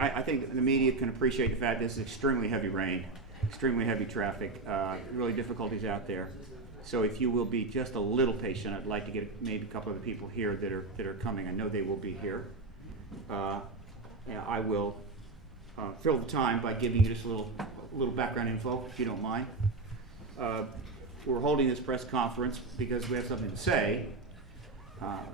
I think the media can appreciate the fact this is extremely heavy rain, extremely heavy traffic, really difficulties out there. So if you will be just a little patient, I'd like to get maybe a couple of the people here that are coming. I know they will be here. I will fill the time by giving you just a little background info, if you don't mind. We're holding this press conference because we have something to say.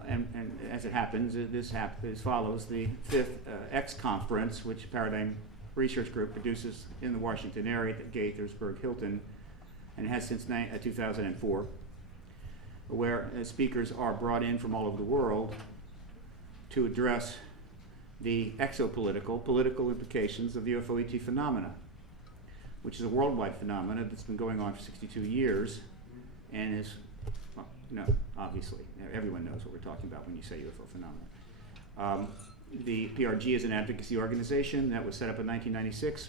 And as it happens, this follows the 5th X conference, which Paradigm Research Group produces in the Washington area at Gaithersburg Hilton, and has since 2004, where speakers are brought in from all over the world to address the political implications of the UFO ET phenomena, which is a worldwide phenomenon that's been going on for 62 years and is, well, no, obviously, everyone knows what we're talking about when you say UFO phenomena. The PRG is an advocacy organization that was set up in 1996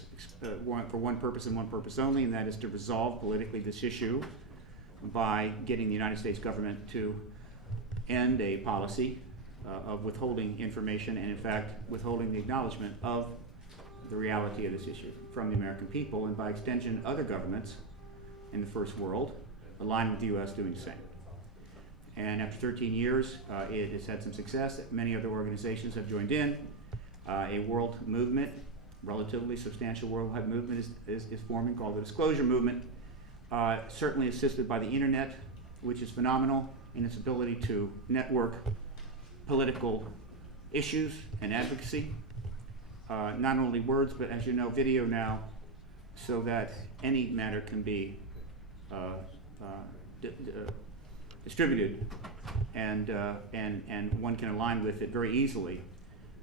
for one purpose and one purpose only, and that is to resolve politically this issue by getting the United States government to end a policy of withholding information and, in fact, withholding the acknowledgement of the reality of this issue from the American people, and by extension, other governments in the first world aligned with the U.S. doing the same. And after 13 years, it has had some success. Many other organizations have joined in. A world movement, relatively substantial worldwide movement is forming, called the Disclosure Movement, certainly assisted by the internet, which is phenomenal in its ability to network political issues and advocacy. Not only words, but as you know, video now, so that any matter can be distributed and one can align with it very easily.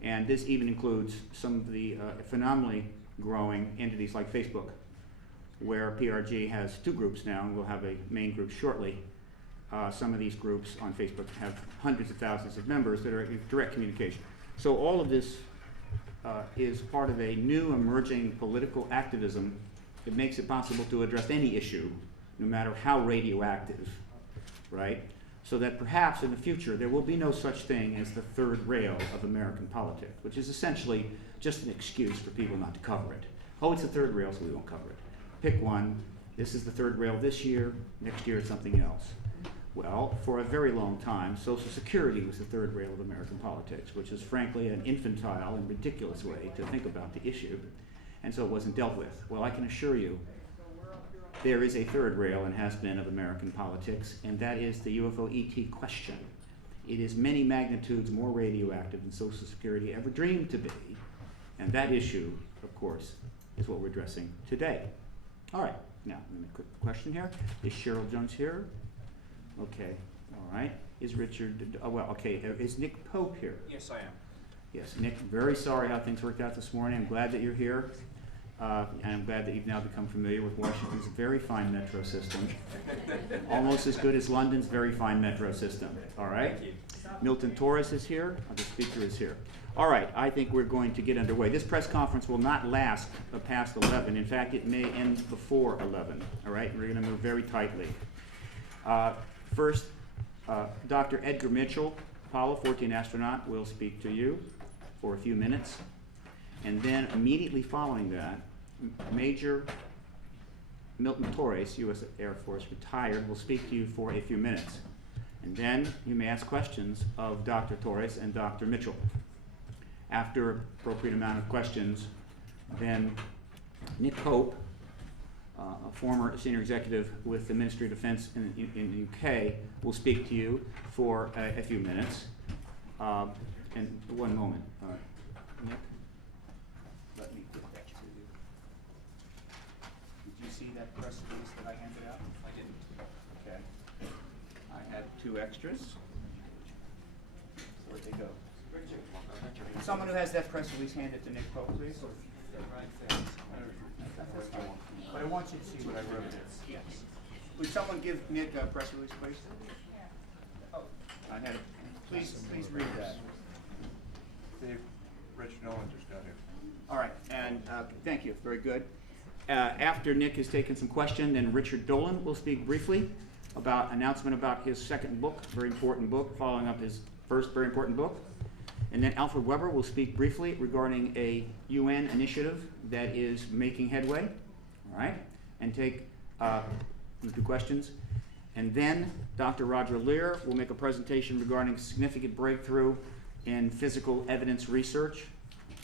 And this even includes some of the phenomenally growing entities like Facebook, where PRG has 2 groups now, and we'll have a main group shortly. Some of these groups on Facebook have hundreds of thousands of members that are in direct communication. So all of this is part of a new emerging political activism that makes it possible to address any issue, no matter how radioactive, right? So that perhaps in the future there will be no such thing as the third rail of American politics, which is essentially just an excuse for people not to cover it. Oh, it's the third rail, so we won't cover it. Pick one. This is the third rail this year. Next year it's something else. Well, for a very long time, Social Security was the third rail of American politics, which is frankly an infantile and ridiculous way to think about the issue, and so it wasn't dealt with. Well, I can assure you there is a third rail, and has been, of American politics, and that is the UFO ET question. It is many magnitudes more radioactive than Social Security ever dreamed to be, and that issue, of course, is what we're addressing today. All right, now, let me quick question here. Is Cheryl Jones here? Okay, all right. Is Richard, is Nick Pope here? Yes, I am. Yes, Nick, very sorry how things worked out this morning. I'm glad that you're here. And I'm glad that you've now become familiar with Washington's very fine metro system. Almost as good as London's very fine metro system, all right? Thank you. Milton Torres is here, the speaker is here. All right, I think we're going to get underway. This press conference will not last past 11. In fact, it may end before 11, all right? We're gonna move very tightly. First, Dr. Edgar Mitchell, Apollo 14 astronaut, will speak to you for a few minutes. And then immediately following that, Major Milton Torres, U.S. Air Force, retired, will speak to you for a few minutes. And then you may ask questions of Dr. Torres and Dr. Mitchell. After appropriate amount of questions, then Nick Pope, a former senior executive with the Ministry of Defense in the UK, will speak to you for a few minutes. And one moment, Nick. Let me get that to you. Did you see that press release that I handed out? I didn't. Okay. I have 2 extras. Where'd they go? Someone who has that press release, hand it to Nick Pope, please. But I want you to see what I wrote. Yes. Would someone give Nick a press release, please? Oh, I had it. Please read that. Rich Nolan just got here. All right, and thank you, very good. After Nick has taken some questions, then Richard Dolan will speak briefly about announcement about his second book, very important book, following up his first very important book. And then Alfred Weber will speak briefly regarding a UN initiative that is making headway, all right, and take a few questions. And then Dr. Roger Lear will make a presentation regarding significant breakthrough in physical evidence research,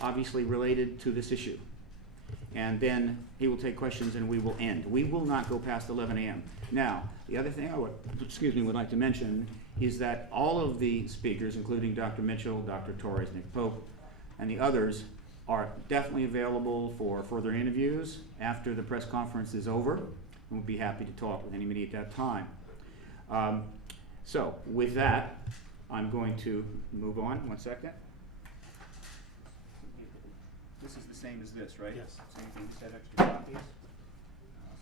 obviously related to this issue. And then he will take questions and we will end. We will not go past 11 a.m. Now, the other thing I would like to mention is that all of the speakers, including Dr. Mitchell, Dr. Torres, Nick Pope, and the others, are definitely available for further interviews after the press conference is over, and we'll be happy to talk with anybody at that time. So, with that, I'm going to move on. 1 second. This is the same as this, right? Yes. Same thing, just have extra copies.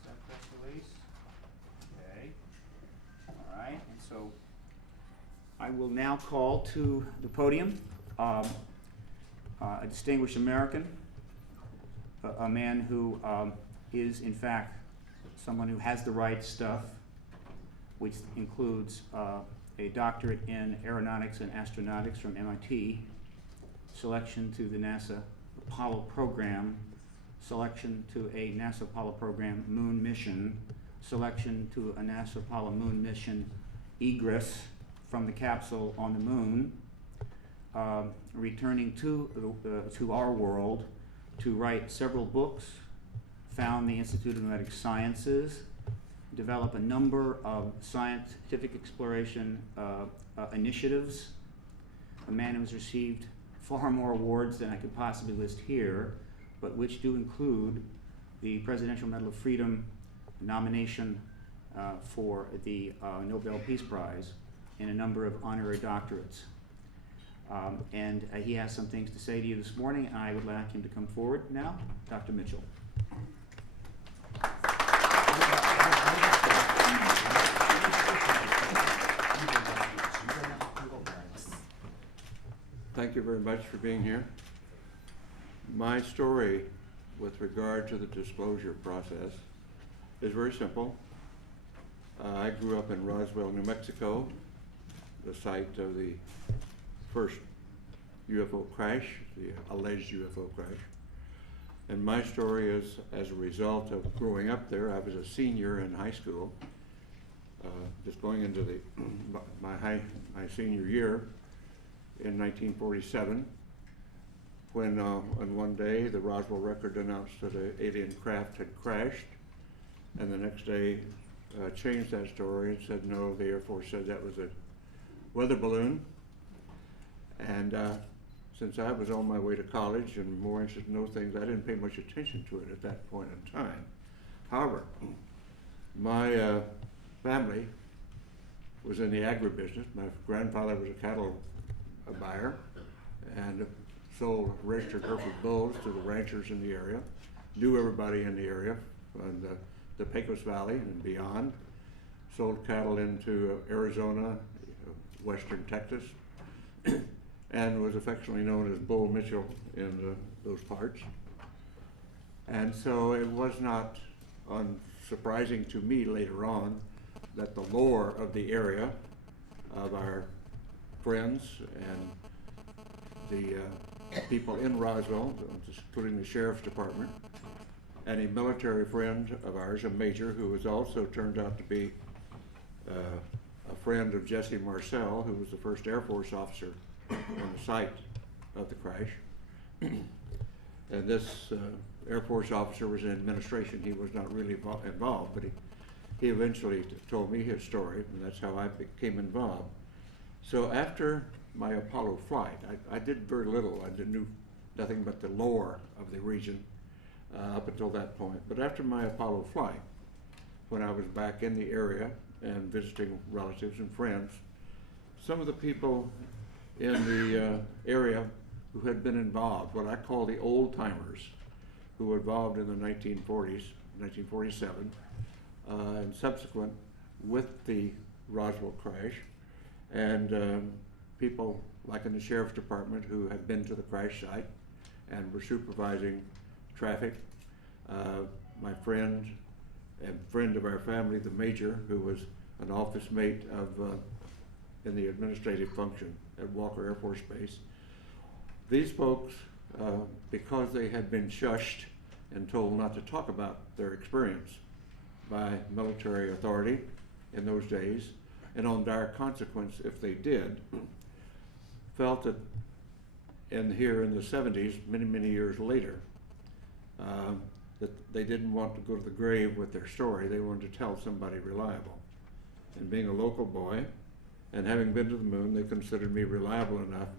That press release. Okay. All right, and so I will now call to the podium a distinguished American, a man who is in fact someone who has the right stuff, which includes a doctorate in aeronautics and astronautics from MIT, selection to the NASA Apollo program, selection to a NASA Apollo program moon mission, selection to a NASA Apollo moon mission egress from the capsule on the moon, returning to our world to write several books, found the Institute of Medical Sciences, develop a number of scientific exploration initiatives, a man who has received far more awards than I could possibly list here, but which do include the Presidential Medal of Freedom nomination for the Nobel Peace Prize and a number of honorary doctorates. And he has some things to say to you this morning, and I would like him to come forward now. Dr. Mitchell. Thank you very much for being here. My story with regard to the disclosure process is very simple. I grew up in Roswell, New Mexico, the site of the first UFO crash, the alleged UFO crash. And my story is as a result of growing up there. I was a senior in high school, just going into my senior year in 1947, when on one day the Roswell Record announced that an alien craft had crashed, and the next day changed that story and said no, the Air Force said that was a weather balloon. And since I was on my way to college and more interested in those things, I didn't pay much attention to it at that point in time. However, my family was in the agribusiness. My grandfather was a cattle buyer and sold registered Hereford bulls to the ranchers in the area, knew everybody in the area, and the Pecos Valley and beyond, sold cattle into Arizona, western Texas, and was affectionately known as Bull Mitchell in those parts. And so it was not unsurprising to me later on that the lore of the area, of our friends and the people in Roswell, including the Sheriff's Department, and a military friend of ours, a major, who was also turned out to be a friend of Jesse Marcel, who was the first Air Force officer on the site of the crash. And this Air Force officer was in administration. He was not really involved, but he eventually told me his story, and that's how I became involved. So after my Apollo flight, I did very little. I knew nothing but the lore of the region up until that point. But after my Apollo flight, when I was back in the area and visiting relatives and friends, some of the people in the area who had been involved, what I call the old timers, who were involved in the 1940s, 1947, and subsequent with the Roswell crash, and people like in the Sheriff's Department who had been to the crash site and were supervising traffic. My friend and friend of our family, the Major, who was an office mate of in the administrative function at Walker Air Force Base, these folks, because they had been shushed and told not to talk about their experience by military authority in those days, and on dire consequence if they did, felt that here in the 70s, many, many years later, that they didn't want to go to the grave with their story. They wanted to tell somebody reliable. And being a local boy and having been to the moon, they considered me reliable enough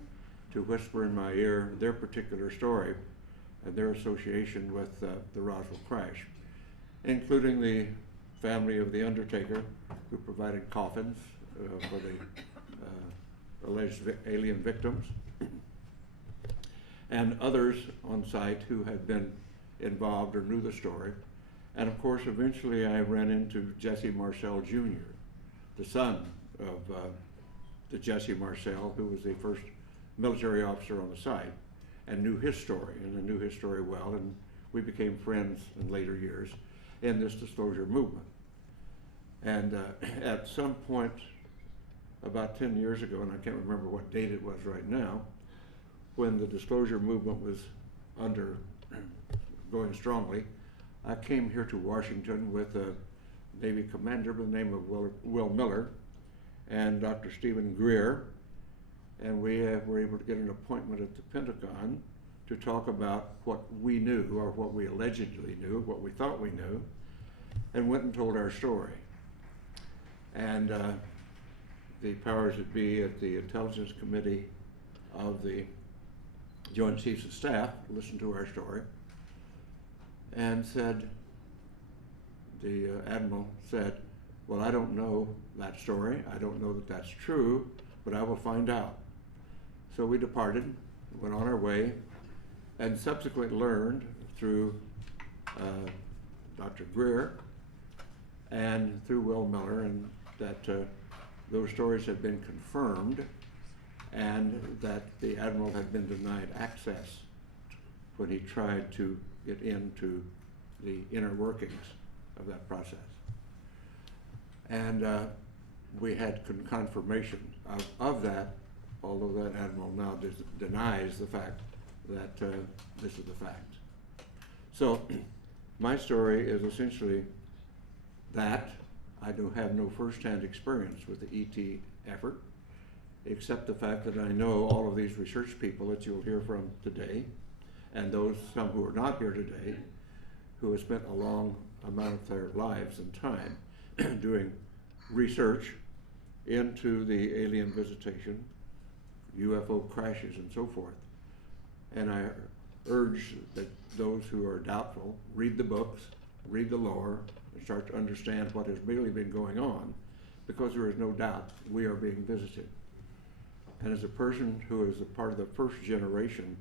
to whisper in my ear their particular story and their association with the Roswell crash, including the family of the undertaker who provided coffins for the alleged alien victims, and others on site who had been involved or knew the story. And of course, eventually I ran into Jesse Marcel Jr., the son of the Jesse Marcel, who was the first military officer on the site, and knew his story, and I knew his story well, and we became friends in later years in this disclosure movement. And at some point, about 10 years ago, and I can't remember what date it was right now, when the disclosure movement was going strongly, I came here to Washington with a Navy commander by the name of Will Miller and Dr. Stephen Greer, and we were able to get an appointment at the Pentagon to talk about what we knew, or what we allegedly knew, what we thought we knew, and went and told our story. And the powers that be at the Intelligence Committee of the Joint Chiefs of Staff listened to our story and said, the Admiral said, well, I don't know that story. I don't know that that's true, but I will find out. So we departed, went on our way, and subsequently learned through Dr. Greer and through Will Miller, and that those stories had been confirmed, and that the Admiral had been denied access when he tried to get into the inner workings of that process. And we had confirmation of that, although that Admiral now denies the fact that this is the fact. So my story is essentially that. I do have no firsthand experience with the ET effort, except the fact that I know all of these research people that you'll hear from today, and those some who are not here today, who have spent a long amount of their lives and time doing research into the alien visitation, UFO crashes, and so forth. And I urge that those who are doubtful read the books, read the lore, and start to understand what has really been going on, because there is no doubt we are being visited. And as a person who is a part of the first generation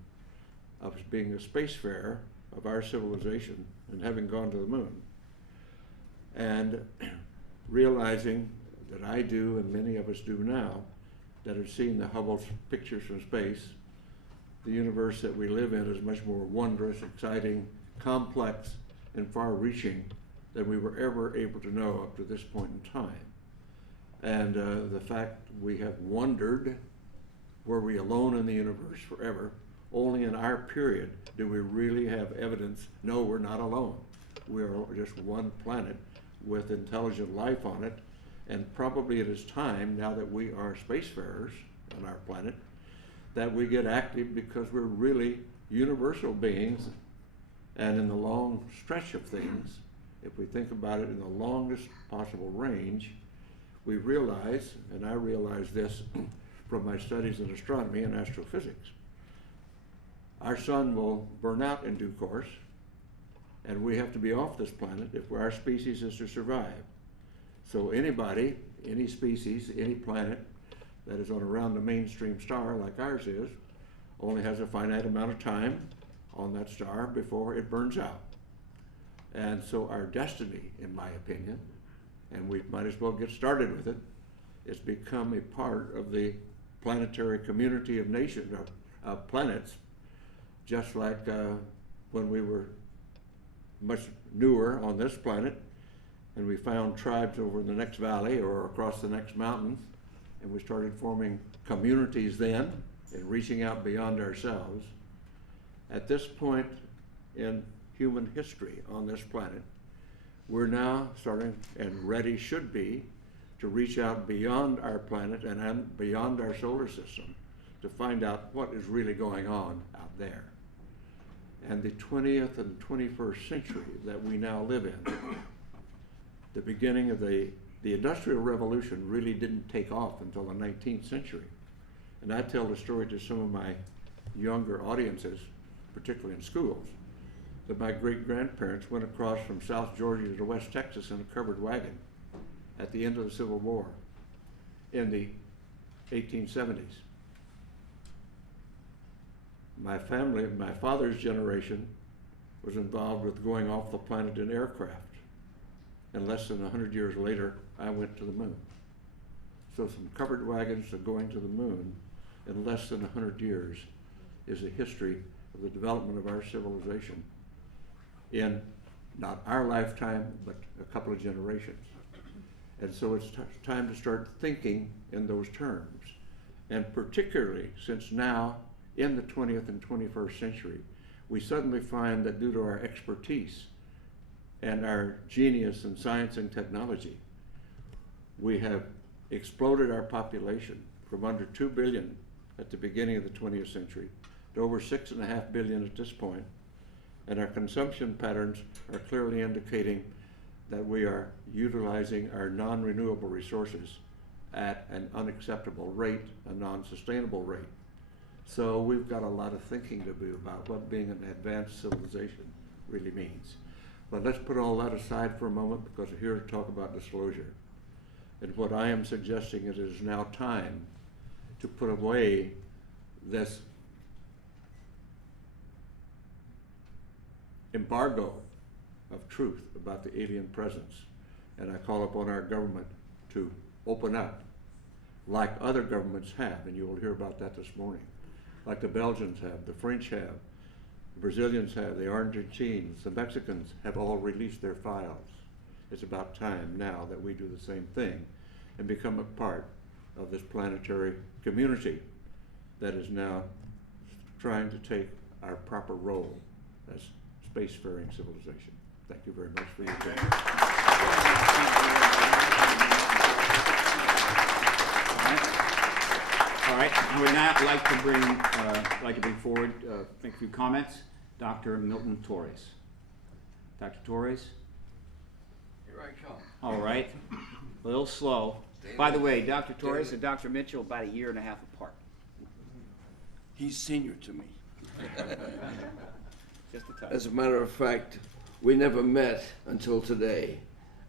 of being a spacefarer of our civilization and having gone to the moon, and realizing that I do, and many of us do now, that have seen the Hubble pictures from space, the universe that we live in is much more wondrous, exciting, complex, and far-reaching than we were ever able to know up to this point in time. And the fact we have wondered, were we alone in the universe forever? Only in our period do we really have evidence, no, we're not alone. We are just one planet with intelligent life on it, and probably it is time, now that we are spacefarers on our planet, that we get active, because we're really universal beings. And in the long stretch of things, if we think about it in the longest possible range, we realize, and I realize this from my studies in astronomy and astrophysics, our sun will burn out in due course, and we have to be off this planet if our species is to survive. So anybody, any species, any planet that is on around a mainstream star like ours is, only has a finite amount of time on that star before it burns out. And so our destiny, in my opinion, and we might as well get started with it, is become a part of the planetary community of nations, of planets, just like when we were much newer on this planet, and we found tribes over in the next valley or across the next mountain, and we started forming communities then, in reaching out beyond ourselves. At this point in human history on this planet, we're now starting, and ready should be, to reach out beyond our planet and beyond our solar system to find out what is really going on out there. And the 20th and 21st century that we now live in, the beginning of the Industrial Revolution really didn't take off until the 19th century. And I tell the story to some of my younger audiences, particularly in schools, that my great-grandparents went across from South Georgia to West Texas in a covered wagon at the end of the Civil War in the 1870s. My family, my father's generation, was involved with going off the planet in aircraft. And less than 100 years later, I went to the moon. So from covered wagons to going to the moon in less than 100 years is a history of the development of our civilization in not our lifetime, but a couple of generations. And so it's time to start thinking in those terms. And particularly since now, in the 20th and 21st century, we suddenly find that due to our expertise and our genius in science and technology, we have exploded our population from under 2 billion at the beginning of the 20th century to over 6.5 billion at this point. And our consumption patterns are clearly indicating that we are utilizing our non-renewable resources at an unacceptable rate, a non-sustainable rate. So we've got a lot of thinking to do about what being an advanced civilization really means. But let's put all that aside for a moment, because we're here to talk about disclosure. And what I am suggesting is it is now time to put away this embargo of truth about the alien presence. And I call upon our government to open up like other governments have, and you will hear about that this morning. Like the Belgians have, the French have, the Brazilians have, the Argentines, the Mexicans have all released their files. It's about time now that we do the same thing and become a part of this planetary community that is now trying to take our proper role as spacefaring civilization. Thank you very much for your time. All right, I would now like to bring forward, make a few comments, Dr. Milton Torres. Dr. Torres? Here I come. All right, a little slow. By the way, Dr. Torres and Dr. Mitchell about 1.5 years apart. He's senior to me. Just a touch. As a matter of fact, we never met until today,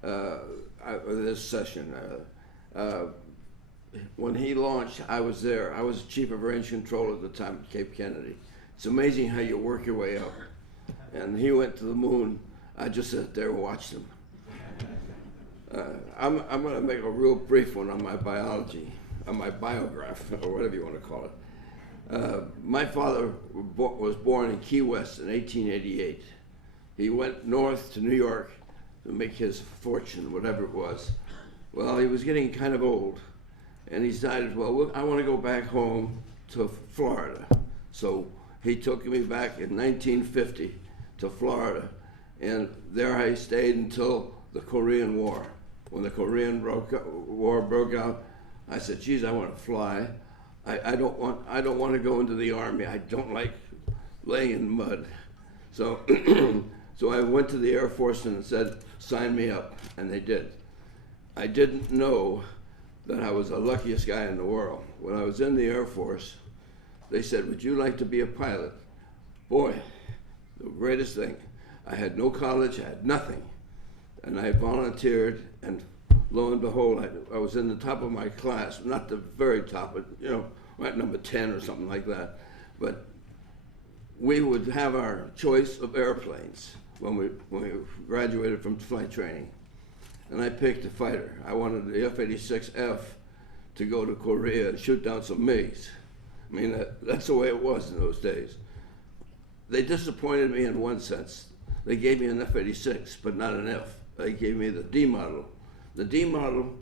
this session. When he launched, I was there. I was chief of range control at the time at Cape Kennedy. It's amazing how you work your way up. And he went to the moon. I just sat there and watched him. I'm going to make a real brief one on my biology, on my biograph, or whatever you want to call it. My father was born in Key West in 1888. He went north to New York to make his fortune, whatever it was. Well, he was getting kind of old, and he decided, well, I want to go back home to Florida. So he took me back in 1950 to Florida, and there I stayed until the Korean War. When the Korean War broke out, I said, geez, I want to fly. I don't want to go into the Army. I don't like laying in mud. So, so I went to the Air Force and said, sign me up, and they did. I didn't know that I was the luckiest guy in the world. When I was in the Air Force, they said, would you like to be a pilot? Boy, the greatest thing. I had no college, I had nothing. And I volunteered, and lo and behold, I was in the top of my class, not the very top, but right number 10 or something like that. But we would have our choice of airplanes when we graduated from flight training. And I picked a fighter. I wanted the F-86F to go to Korea and shoot down some MiGs. I mean, that's the way it was in those days. They disappointed me in one sense. They gave me an F-86, but not an F. They gave me the D model. The D model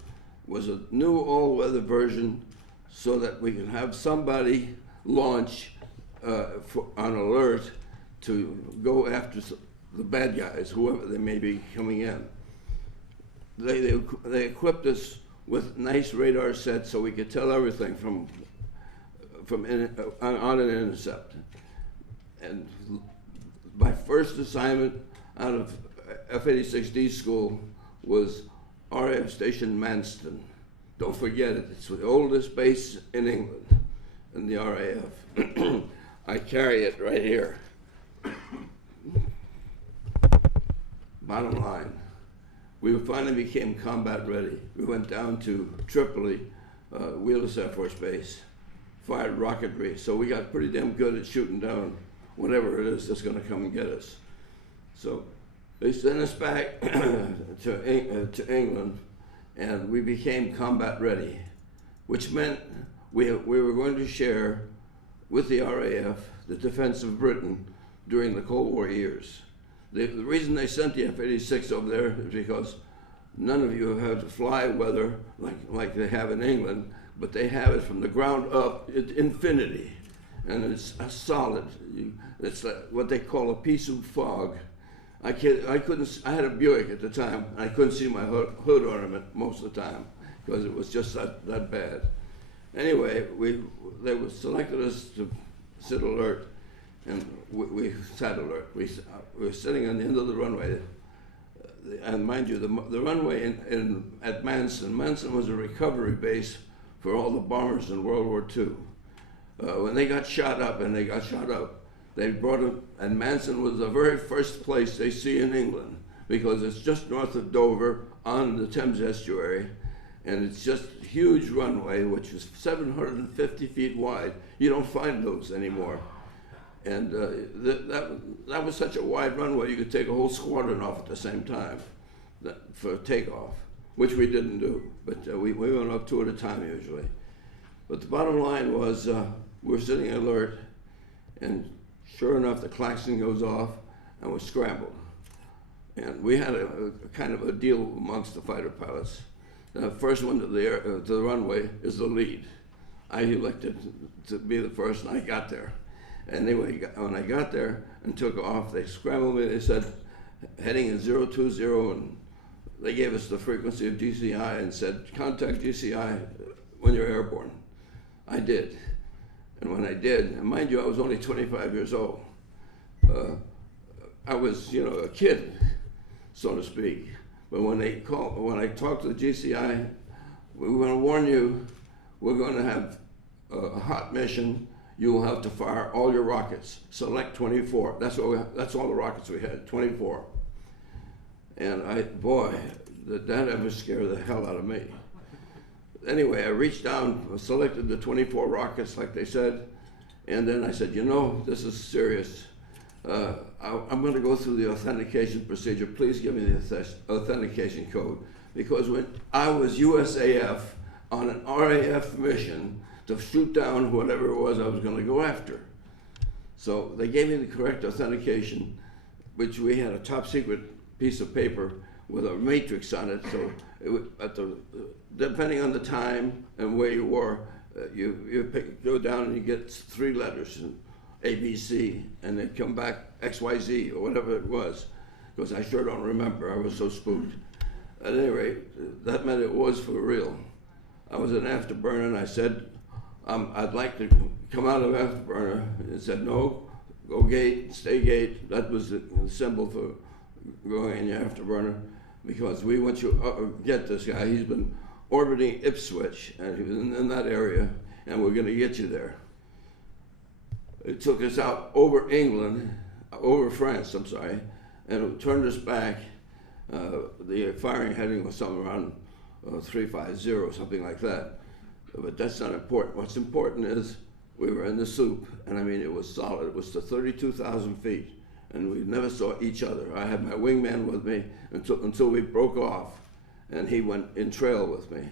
was a new all-weather version so that we could have somebody launch on alert to go after the bad guys, whoever they may be coming in. They equipped us with nice radar sets so we could tell everything from on an intercept. And my first assignment out of F-86D school was RAF Station Manston. Don't forget it, it's the oldest base in England, in the RAF. I carry it right here. Bottom line, we finally became combat ready. We went down to Tripoli, Wheelers Air Force Base, fired rocketry, so we got pretty damn good at shooting down whatever it is that's gonna come and get us. So they sent us back to England, and we became combat ready, which meant we were going to share with the RAF the defense of Britain during the Cold War years. The reason they sent the F-86 over there is because none of you have had to fly weather like they have in England, but they have it from the ground up at infinity. And it's a solid, it's like what they call a piece of fog. I had a Buick at the time, and I couldn't see my hood ornament most of the time because it was just that bad. Anyway, they selected us to sit alert, and we sat alert. We were sitting on the end of the runway, and mind you, the runway at Manson was a recovery base for all the bombers in World War II. When they got shot up, they brought them, and Manson was the very first place they see in England, because it's just north of Dover on the Thames estuary, and it's just a huge runway, which is 750 feet wide. You don't find those anymore. And that was such a wide runway, you could take a whole squadron off at the same time for takeoff, which we didn't do, but we went up two at a time usually. But the bottom line was, we're sitting alert, and sure enough, the klaxon goes off, and we're scrambled. And we had a kind of a deal amongst the fighter pilots. The first one to the runway is the lead. I elected to be the first, and I got there. Anyway, when I got there and took off, they scrambled me. They said, heading in 020, and they gave us the frequency of GCI and said, contact GCI when you're airborne. I did. And when I did, and mind you, I was only 25 years old. I was, a kid, so to speak. But when I talked to the GCI, we're going to warn you, we're going to have a hot mission. You will have to fire all your rockets. Select 24. That's all the rockets we had, 24. And that ever scared the hell out of me. Anyway, I reached down, selected the 24 rockets like they said, and then I said, this is serious. I'm going to go through the authentication procedure. Please give me the authentication code. Because when I was USAF on an RAF mission to shoot down whatever it was I was going to go after. So they gave me the correct authentication, which we had a top secret piece of paper with a matrix on it. So depending on the time and where you were, you go down and you get 3 letters, ABC, and they come back XYZ or whatever it was, because I sure don't remember. I was so spooked. At any rate, that meant it was for real. I was an afterburner, and I said, I'd like to come out of afterburner. And said, no, go gate, stay gate. That was the symbol for going in your afterburner, because we want you get this guy. He's been orbiting Ipswich, and he was in that area, and we're going to get you there. It took us out over France, and it turned us back. The firing heading was somewhere around 350, something like that. But that's not important. What's important is we were in the soup, and I mean, it was solid. It was to 32,000 feet, and we never saw each other. I had my wingman with me until we broke off, and he went in trail with me.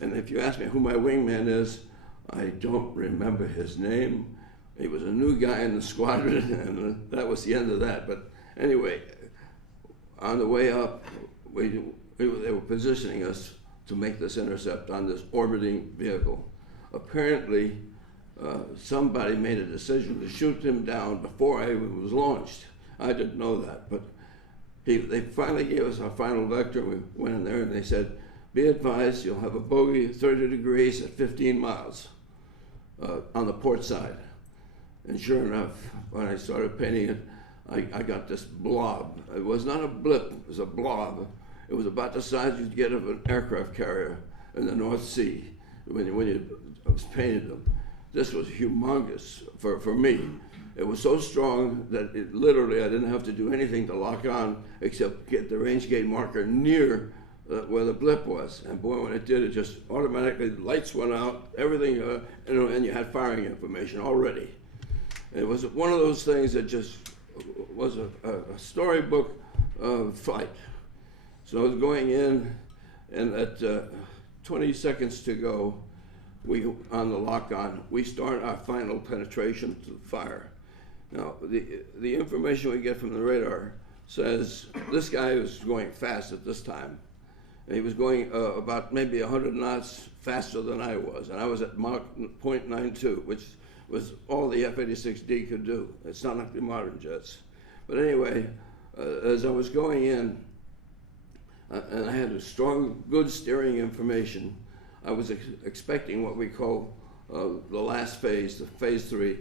And if you ask me who my wingman is, I don't remember his name. He was a new guy in the squadron, and that was the end of that. But anyway, on the way up, they were positioning us to make this intercept on this orbiting vehicle. Apparently, somebody made a decision to shoot him down before I even was launched. I didn't know that, but they finally gave us our final vector. We went in there and they said, be advised, you'll have a bogey 30 degrees at 15 miles on the port side. And sure enough, when I started painting it, I got this blob. It was not a blip, it was a blob. It was about the size you'd get of an aircraft carrier in the North Sea when you painted them. This was humongous for me. It was so strong that it literally, I didn't have to do anything to lock on except get the range gate marker near where the blip was. And boy, when it did, it just automatically, lights went out, everything, and you had firing information already. It was one of those things that just was a storybook fight. So I was going in, and at 20 seconds to go, on the lock-on, we start our final penetration to fire. Now, the information we get from the radar says this guy was going fast at this time. And he was going about maybe 100 knots faster than I was, and I was at Mach .92, which was all the F-86D could do. It's not like the modern jets. But anyway, as I was going in, and I had a strong, good steering information, I was expecting what we call the last phase, the phase 3,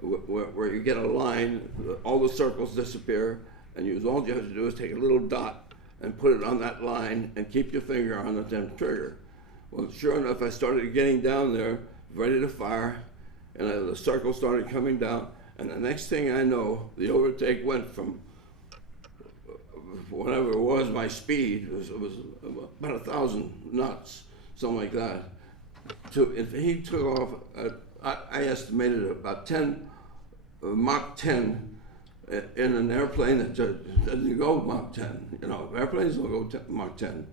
where you get a line, all the circles disappear, and all you have to do is take a little dot and put it on that line and keep your finger on the damn trigger. Well, sure enough, I started getting down there, ready to fire, and the circle started coming down, and the next thing I know, the overtake went from whatever it was, my speed, it was about 1,000 knots, something like that. He took off, I estimated about 10, Mach 10, in an airplane that doesn't go Mach 10. You know, airplanes don't go Mach 10.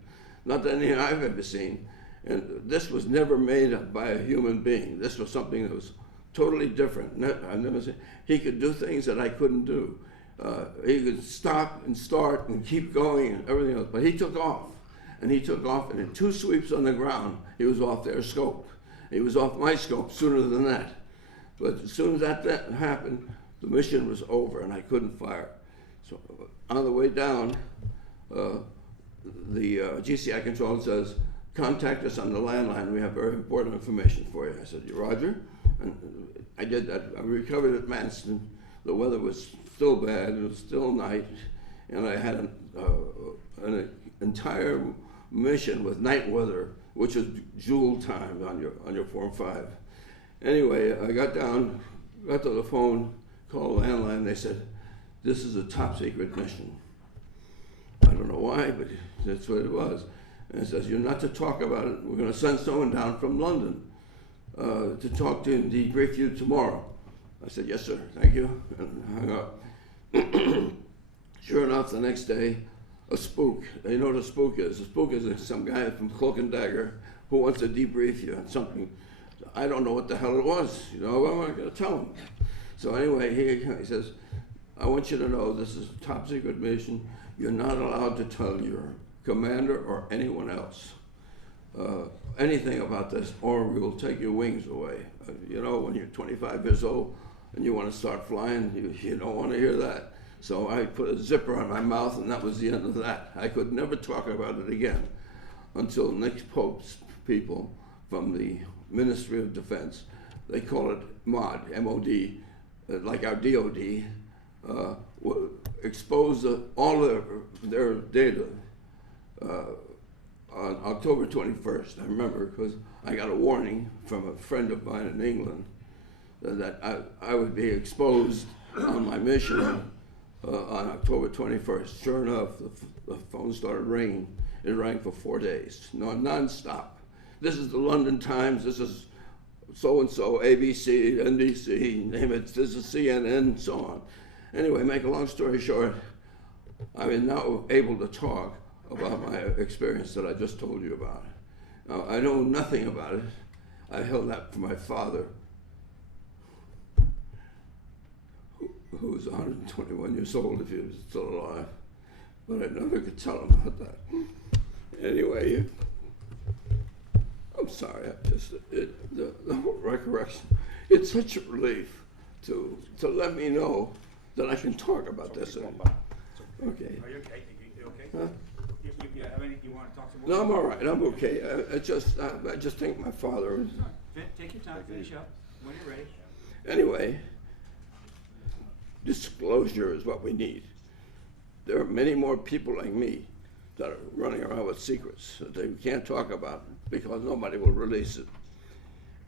Not that any I've ever seen. And this was never made by a human being. This was something that was totally different. I've never seen. He could do things that I couldn't do. He could stop and start and keep going and everything else. But he took off. And he took off, and in 2 sweeps on the ground, he was off their scope. He was off my scope sooner than that. But as soon as that happened, the mission was over, and I couldn't fire. So on the way down, the GCI controller says, contact us on the landline. We have very important information for you. I said, Roger. And I did that. I recovered at Manston. The weather was still bad. It was still night. And I had an entire mission with night weather, which is Joule time on your Form 5. Anyway, I got to the phone, called the landline. They said, this is a top secret mission. I don't know why, but that's what it was. And it says, you're not to talk about it. We're going to send someone down from London to talk to you and debrief you tomorrow. I said, yes, sir, thank you, and hung up. Sure enough, the next day, a spook. You know what a spook is? A spook is some guy from Cloak and Dagger who wants to debrief you on something. I don't know what the hell it was. You know, what am I going to tell him? So anyway, he says, I want you to know this is a top secret mission. You're not allowed to tell your commander or anyone else anything about this, or we will take your wings away. You know, when you're 25 years old and you want to start flying, you don't want to hear that. So I put a zipper on my mouth, and that was the end of that. I could never talk about it again until Nick Pope's people from the Ministry of Defense, they call it MOD, M-O-D, like our DOD, exposed all their data on October 21st. I remember because I got a warning from a friend of mine in England that I would be exposed on my mission on October 21st. Sure enough, the phone started ringing. It rang for 4 days, non-stop. This is the London Times, this is so-and-so, ABC, NBC, name it, this is CNN, so on. Anyway, make a long story short, I'm now able to talk about my experience that I just told you about. Now, I know nothing about it. I held that for my father, who was 121 years old if he was still alive. But I never could tell him about that. Anyway, I'm sorry, the whole recollection. it's such a relief to let me know that I can talk about this. Okay. Are you okay? You okay? Huh? You have any, you want to talk some more? No, I'm all right. I'm okay. I just think my father was. Take your time, finish up, when you're ready. Anyway, disclosure is what we need. There are many more people like me that are running around with secrets that they can't talk about because nobody will release it.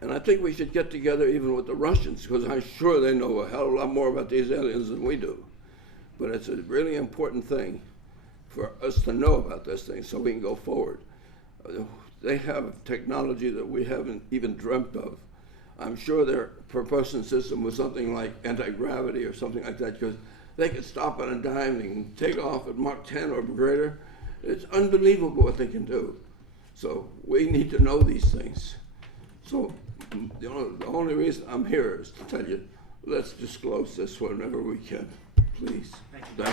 And I think we should get together even with the Russians, because I'm sure they know a hell of a lot more about these aliens than we do. But it's a really important thing for us to know about this thing so we can go forward. They have technology that we haven't even dreamt of. I'm sure their propulsion system was something like anti-gravity or something like that, because they could stop on a dime and take off at Mach 10 or greater. It's unbelievable what they can do. So we need to know these things. So the only reason I'm here is to tell you, let's disclose this whenever we can, please. Thank you.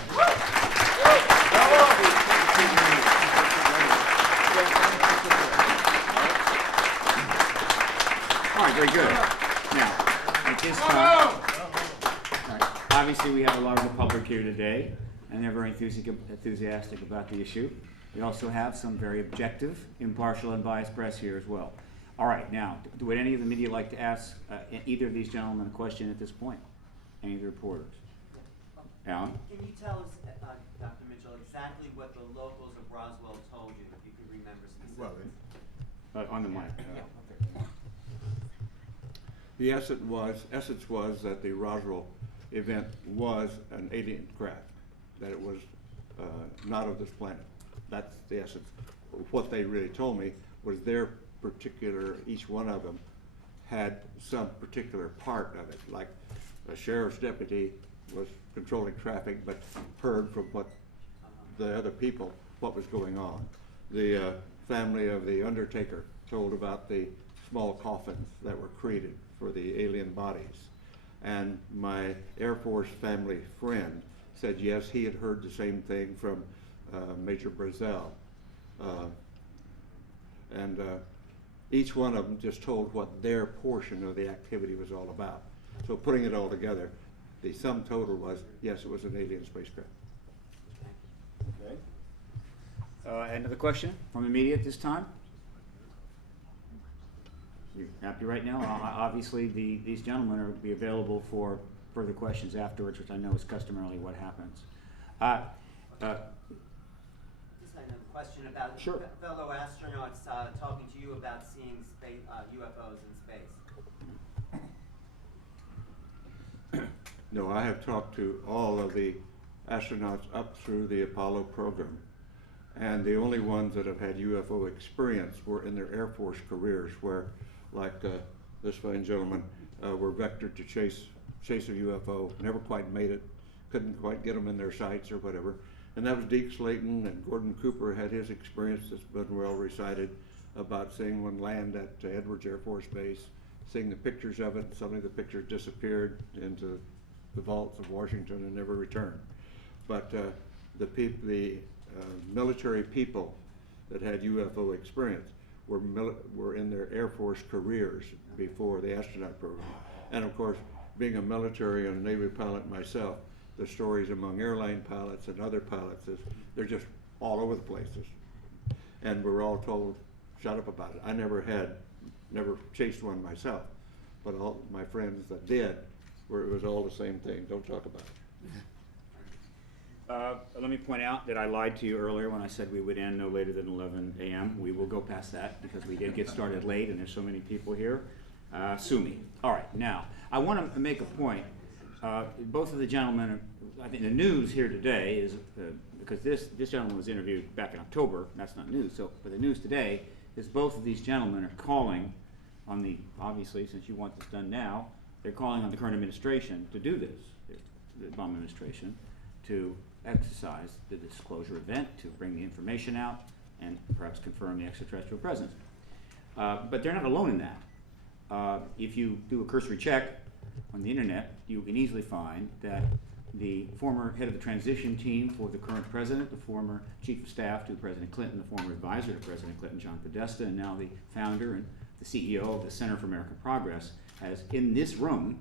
All right, very good. Now, at this time, all right, obviously we have a larger public here today, and they're very enthusiastic about the issue. We also have some very objective, impartial, and biased press here as well. All right, now, would any of the media like to ask either of these gentlemen a question at this point? Any of the reporters? Alan? Can you tell us, Dr. Mitchell, exactly what the locals of Roswell told you, if you could remember specifically? On the mic. The essence was that the Roswell event was an alien craft, that it was not of this planet. That's the essence. What they really told me was their particular, each one of them had some particular part of it, like a sheriff's deputy was controlling traffic but heard from what the other people what was going on. The family of the undertaker told about the small coffins that were created for the alien bodies. And my Air Force family friend said yes, he had heard the same thing from Major Brazel. Each one of them just told what their portion of the activity was all about. So putting it all together, the sum total was, yes, it was an alien spacecraft. Okay. Another question from the media at this time? You happy right now? Obviously, these gentlemen will be available for further questions afterwards, which I know is customarily what happens. Just had another question about Sure. fellow astronauts talking to you about seeing space, UFOs in space. No, I have talked to all of the astronauts up through the Apollo program, and the only ones that have had UFO experience were in their Air Force careers, where, like this fine gentleman, were vectored to chase a UFO, never quite made it, couldn't quite get them in their sights or whatever. And that was Deke Slayton, and Gordon Cooper had his experience that's been well recited about seeing one land at Edwards Air Force Base, seeing the pictures of it, and suddenly the pictures disappeared into the vaults of Washington and never returned. But the military people that had UFO experience were in their Air Force careers before the astronaut program. And of course, being a military and a Navy pilot myself, the stories among airline pilots and other pilots is they're just all over the places. And we're all told, shut up about it. I never chased one myself, but all my friends that did, where it was all the same thing, don't talk about it. Let me point out that I lied to you earlier when I said we would end no later than 11 a.m. We will go past that because we did get started late and there's so many people here. Sue me. All right, now, I want to make a point. Both of the gentlemen, I think the news here today is, because this gentleman was interviewed back in October, that's not news, so for the news today is both of these gentlemen are calling on the, obviously, since you want this done now, they're calling on the current administration to do this, the Obama administration, to exercise the disclosure event, to bring the information out, and perhaps confirm the extraterrestrial presence. But they're not alone in that. If you do a cursory check on the internet, you can easily find that the former head of the transition team for the current president, the former chief of staff to President Clinton, the former advisor to President Clinton, John Podesta, and now the founder and the CEO of the Center for American Progress, as in this room,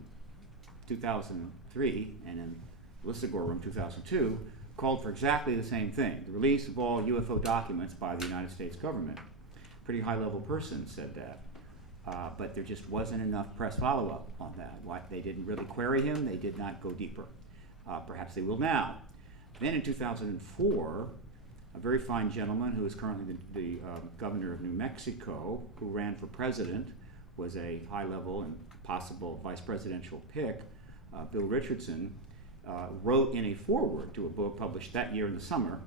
2003, and in Lissagore room, 2002, called for exactly the same thing, the release of all UFO documents by the United States government. Pretty high-level person said that. But there just wasn't enough press follow-up on that. They didn't really query him, they did not go deeper. Perhaps they will now. Then in 2004, a very fine gentleman who is currently the governor of New Mexico, who ran for president, was a high-level and possible vice presidential pick, Bill Richardson, wrote in a foreword to a book published that year in the summer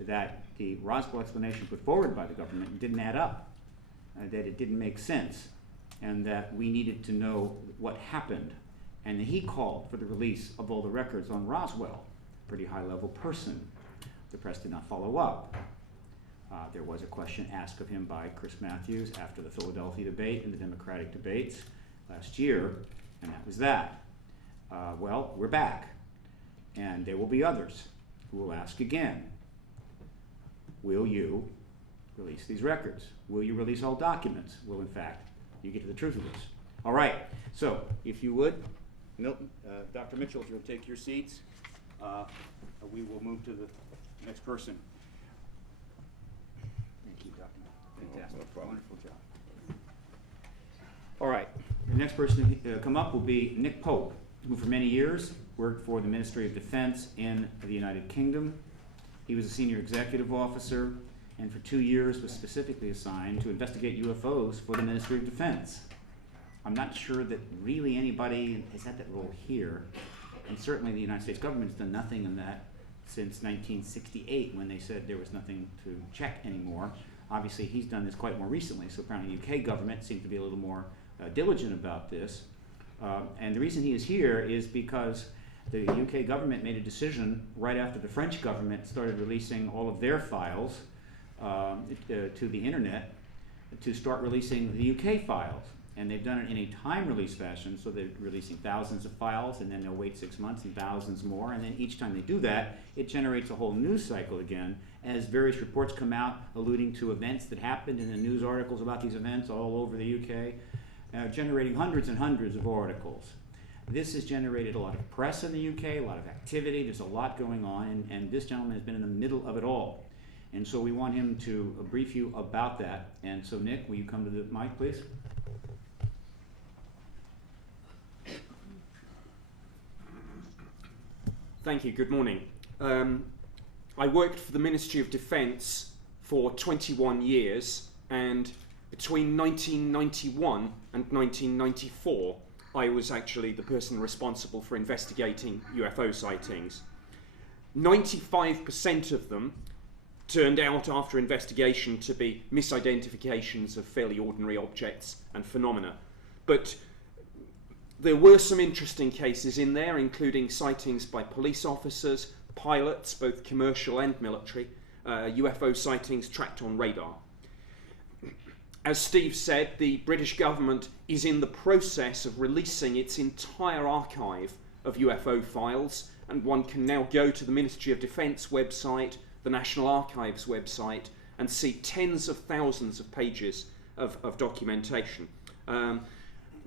that the Roswell explanation put forward by the government didn't add up, that it didn't make sense, and that we needed to know what happened. And he called for the release of all the records on Roswell, pretty high-level person. The press did not follow up. There was a question asked of him by Chris Matthews after the Philadelphia debate and the Democratic debates last year, and that was that. Well, we're back, and there will be others who will ask again, will you release these records? Will you release all documents? Will, in fact, you get to the truth of this? All right, so if you would, Milton, Dr. Mitchell, if you'll take your seats, we will move to the next person. Thank you, Dr. Fantastic. No problem. Wonderful job. All right, the next person to come up will be Nick Pope, who for many years worked for the Ministry of Defense in the United Kingdom. He was a senior executive officer and for 2 years was specifically assigned to investigate UFOs for the Ministry of Defense. I'm not sure that really anybody has had that role here, and certainly the United States government has done nothing in that since 1968 when they said there was nothing to check anymore. Obviously he's done this quite more recently, so apparently the UK government seems to be a little more diligent about this. And the reason he is here is because the UK government made a decision right after the French government started releasing all of their files to the internet to start releasing the UK files. And they've done it in a time release fashion, so they're releasing thousands of files and then they'll wait 6 months and thousands more, and then each time they do that, it generates a whole news cycle again as various reports come out alluding to events that happened in the news articles about these events all over the UK, generating hundreds and hundreds of articles. This has generated a lot of press in the UK, a lot of activity, there's a lot going on, and this gentleman has been in the middle of it all. And so we want him to brief you about that. And so Nick, will you come to the mic, please? Thank you. Good morning. I worked for the Ministry of Defence for 21 years, and between 1991 and 1994, I was actually the person responsible for investigating UFO sightings. 95% of them turned out after investigation to be misidentifications of fairly ordinary objects and phenomena. But there were some interesting cases in there, including sightings by police officers, pilots, both commercial and military, UFO sightings tracked on radar. As Steve said, the British government is in the process of releasing its entire archive of UFO files, and one can now go to the Ministry of Defence website, the National Archives website, and see tens of thousands of pages of documentation.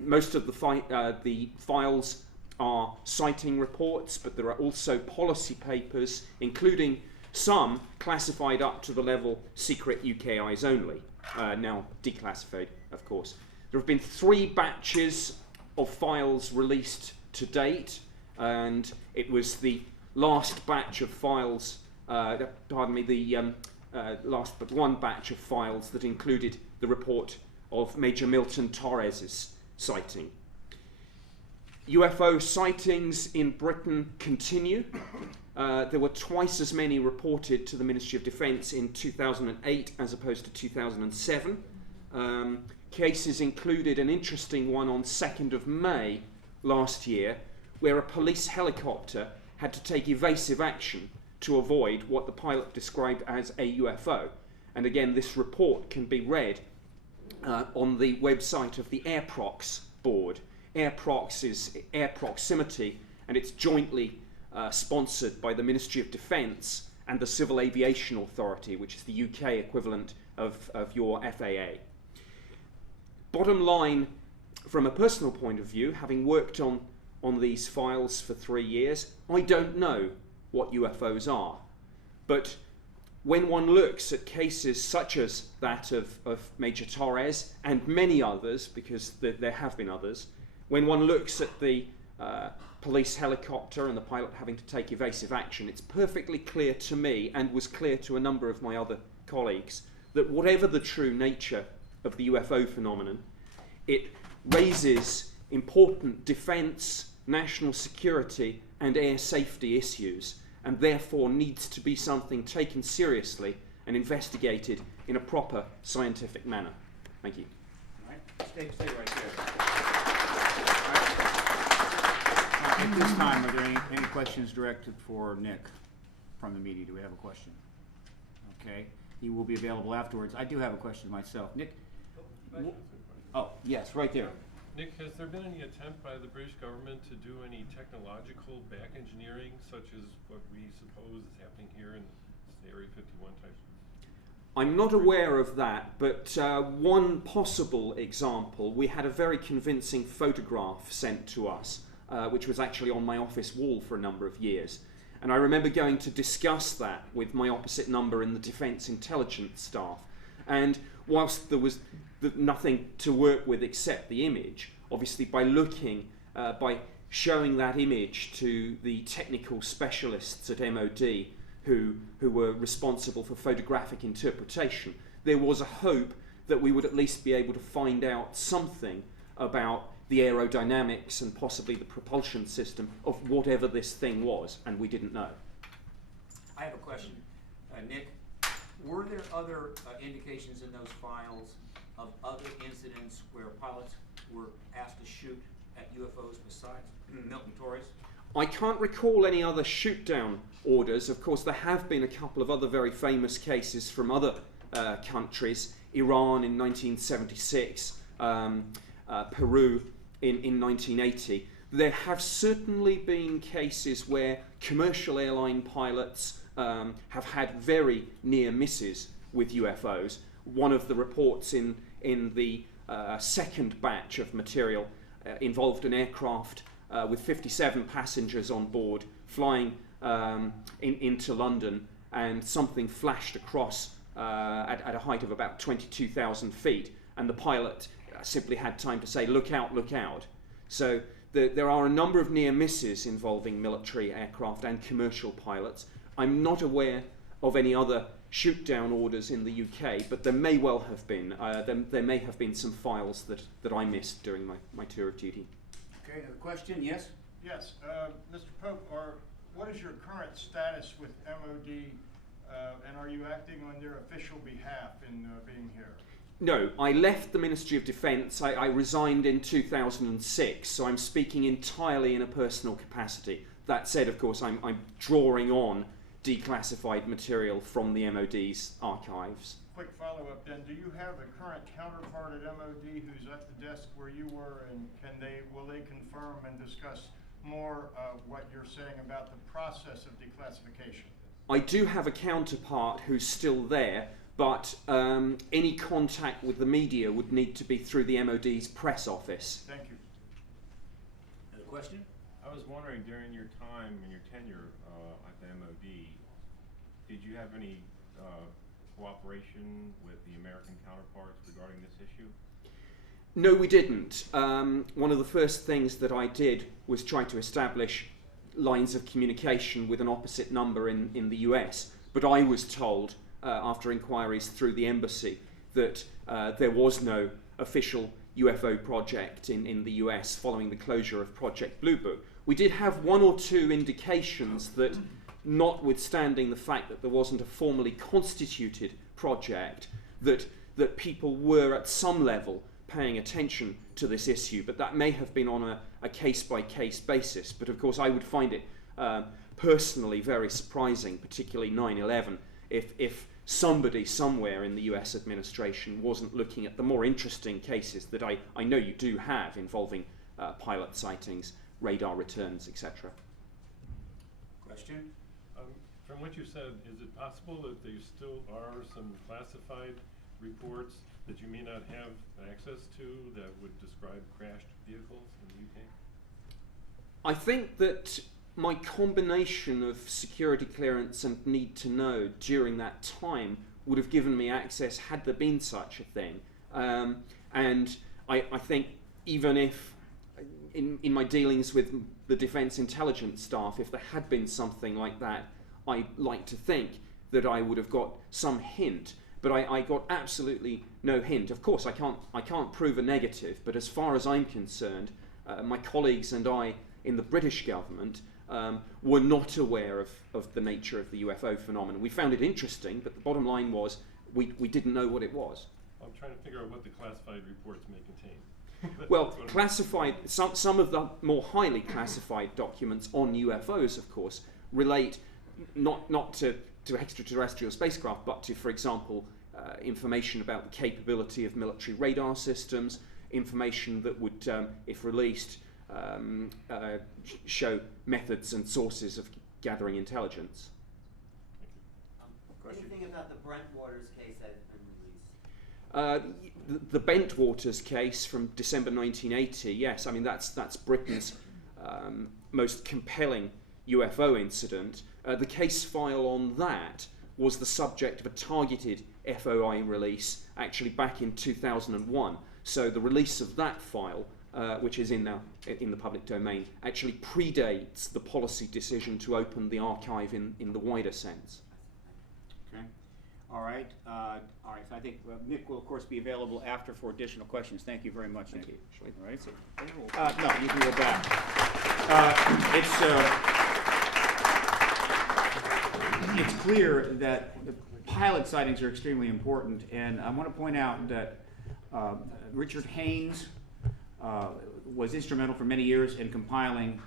Most of the files are sighting reports, but there are also policy papers, including some classified up to the level secret UK eyes only, now declassified, of course. There have been 3 batches of files released to date, and it was the last batch of files, last but one batch of files that included the report of Major Milton Torres's sighting. UFO sightings in Britain continue. There were twice as many reported to the Ministry of Defence in 2008 as opposed to 2007. Cases included an interesting one on 2nd of May last year, where a police helicopter had to take evasive action to avoid what the pilot described as a UFO. And again, this report can be read on the website of the AirProx board. AirProx is air proximity, and it's jointly sponsored by the Ministry of Defence and the Civil Aviation Authority, which is the UK equivalent of your FAA. Bottom line, from a personal point of view, having worked on these files for 3 years, I don't know what UFOs are. But when one looks at cases such as that of Major Torres and many others, because there have been others, when one looks at the police helicopter and the pilot having to take evasive action, it's perfectly clear to me, and was clear to a number of my other colleagues, that whatever the true nature of the UFO phenomenon, it raises important defence, national security and air safety issues, and therefore needs to be something taken seriously and investigated in a proper scientific manner. Thank you. All right. Stay right there. At this time, are there any questions directed for Nick from the media? Do we have a question? Okay. He will be available afterwards. I do have a question myself. Nick? Oh, yes, right there. Nick, has there been any attempt by the British government to do any technological back engineering, such as what we suppose is happening here in the Area 51 type? I'm not aware of that, but one possible example, we had a very convincing photograph sent to us, which was actually on my office wall for a number of years. And I remember going to discuss that with my opposite number in the Defence Intelligence staff. And whilst there was nothing to work with except the image, obviously by showing that image to the technical specialists at MOD who were responsible for photographic interpretation, there was a hope that we would at least be able to find out something about the aerodynamics and possibly the propulsion system of whatever this thing was, and we didn't know. I have a question. Nick, were there other indications in those files of other incidents where pilots were asked to shoot at UFOs besides Milton Torres? I can't recall any other shoot-down orders. Of course, there have been a couple of other very famous cases from other countries. Iran in 1976, Peru in 1980. There have certainly been cases where commercial airline pilots have had very near misses with UFOs. One of the reports in the second batch of material involved an aircraft with 57 passengers on board flying into London, and something flashed across at a height of about 22,000 feet, and the pilot simply had time to say, "Look out, look out." So there are a number of near misses involving military aircraft and commercial pilots. I'm not aware of any other shoot-down orders in the UK, but there may well have been. There may have been some files that I missed during my tour of duty. Okay, another question? Yes? Yes, Mr. Pope, what is your current status with MOD, and are you acting on their official behalf in being here? No, I left the Ministry of Defence. I resigned in 2006, so I'm speaking entirely in a personal capacity. That said, of course, I'm drawing on declassified material from the MOD's archives. Quick follow-up then, do you have a current counterpart at MOD who's at the desk where you were, and will they confirm and discuss more what you're saying about the process of declassification? I do have a counterpart who's still there, but any contact with the media would need to be through the MOD's press office. Thank you. Another question? I was wondering, during your time and your tenure at the MOD, did you have any cooperation with the American counterparts regarding this issue? No, we didn't. One of the first things that I did was try to establish lines of communication with an opposite number in the US, but I was told after inquiries through the embassy that there was no official UFO project in the US following the closure of Project Blue Book. We did have one or two indications that, notwithstanding the fact that there wasn't a formally constituted project, that people were at some level paying attention to this issue, but that may have been on a case-by-case basis. But of course I would find it personally very surprising, particularly 9/11, if somebody somewhere in the US administration wasn't looking at the more interesting cases that I know you do have involving pilot sightings, radar returns, etc. Question? From what you said, is it possible that there still are some classified reports that you may not have access to that would describe crashed vehicles in the UK? I think that my combination of security clearance and need to know during that time would have given me access had there been such a thing. And I think even if in my dealings with the Defence Intelligence staff, if there had been something like that, I like to think that I would have got some hint. But I got absolutely no hint. Of course, I can't prove a negative, but as far as I'm concerned, my colleagues and I in the British government were not aware of the nature of the UFO phenomenon. We found it interesting, but the bottom line was we didn't know what it was. I'm trying to figure out what the classified reports may contain. Well, classified, some of the more highly classified documents on UFOs, of course, relate not to extraterrestrial spacecraft, but to, for example, information about the capability of military radar systems, information that would, if released, show methods and sources of gathering intelligence. Anything about the Brentwaters case that has been released? The Bentwaters case from December 1980, yes, I mean that's Britain's most compelling UFO incident. The case file on that was the subject of a targeted FOI release actually back in 2001. So the release of that file, which is in the public domain, actually predates the policy decision to open the archive in the wider sense. Okay. All right. So I think Nick will, of course, be available after for additional questions. Thank you very much, Nick. Thank you. Shall I- All right. No, you can go back. It's clear that the pilot sightings are extremely important, and I want to point out that Richard Haynes was instrumental for many years in compiling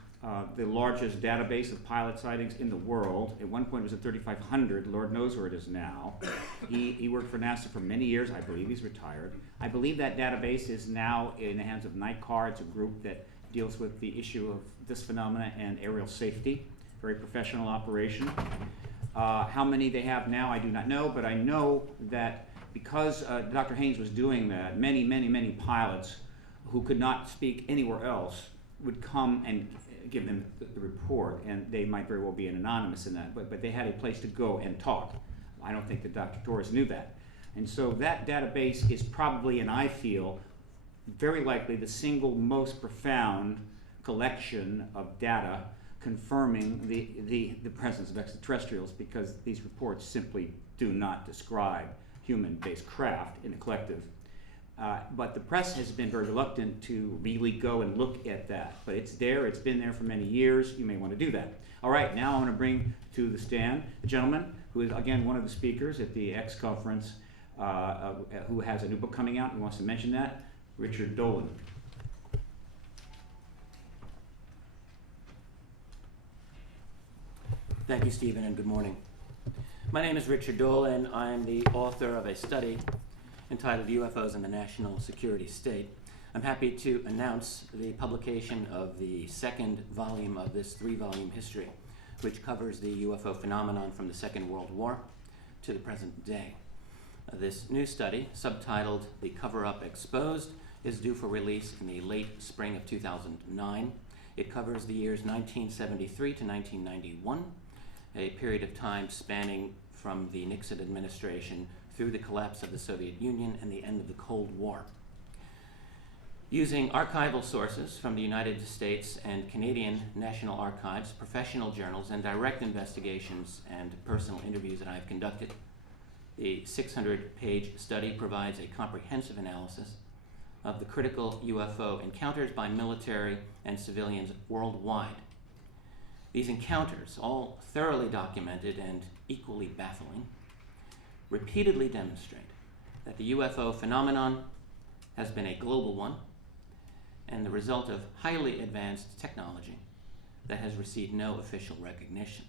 the largest database of pilot sightings in the world. At one point it was at 3,500. Lord knows where it is now. He worked for NASA for many years. I believe he's retired. I believe that database is now in the hands of NICAR. It's a group that deals with the issue of this phenomena and aerial safety. Very professional operation. How many they have now, I do not know, but I know that because Dr. Haynes was doing that, many pilots who could not speak anywhere else would come and give them the report, and they might very well be anonymous in that, but they had a place to go and talk. I don't think that Dr. Torres knew that. And so that database is probably, and I feel, very likely the single most profound collection of data confirming the presence of extraterrestrials, because these reports simply do not describe human-based craft in the collective. But the press has been very reluctant to really go and look at that. But it's there, it's been there for many years. You may want to do that. All right, now I want to bring to the stand a gentleman who is, again, one of the speakers at the X conference, who has a new book coming out and wants to mention that, Richard Dolan. Thank you, Stephen, and good morning. My name is Richard Dolan. I'm the author of a study entitled UFOs in the National Security State. I'm happy to announce the publication of the second volume of this 3-volume history, which covers the UFO phenomenon from the Second World War to the present day. This new study, subtitled The Cover-Up Exposed, is due for release in the late spring of 2009. It covers the years 1973 to 1991, a period of time spanning from the Nixon administration through the collapse of the Soviet Union and the end of the Cold War. Using archival sources from the United States and Canadian National Archives, professional journals, and direct investigations and personal interviews that I've conducted, the 600-page study provides a comprehensive analysis of the critical UFO encounters by military and civilians worldwide. These encounters, all thoroughly documented and equally baffling, repeatedly demonstrate that the UFO phenomenon has been a global one and the result of highly advanced technology that has received no official recognition.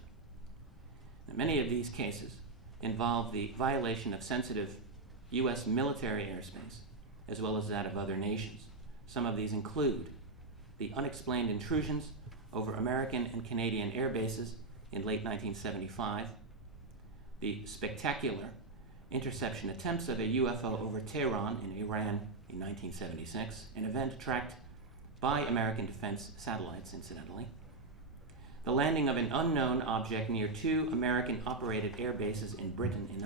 Now, many of these cases involve the violation of sensitive U.S. military airspace, as well as that of other nations. Some of these include the unexplained intrusions over American and Canadian air bases in late 1975, the spectacular interception attempts of a UFO over Tehran in Iran in 1976, an event tracked by American defense satellites, incidentally. The landing of an unknown object near 2 American-operated air bases in Britain in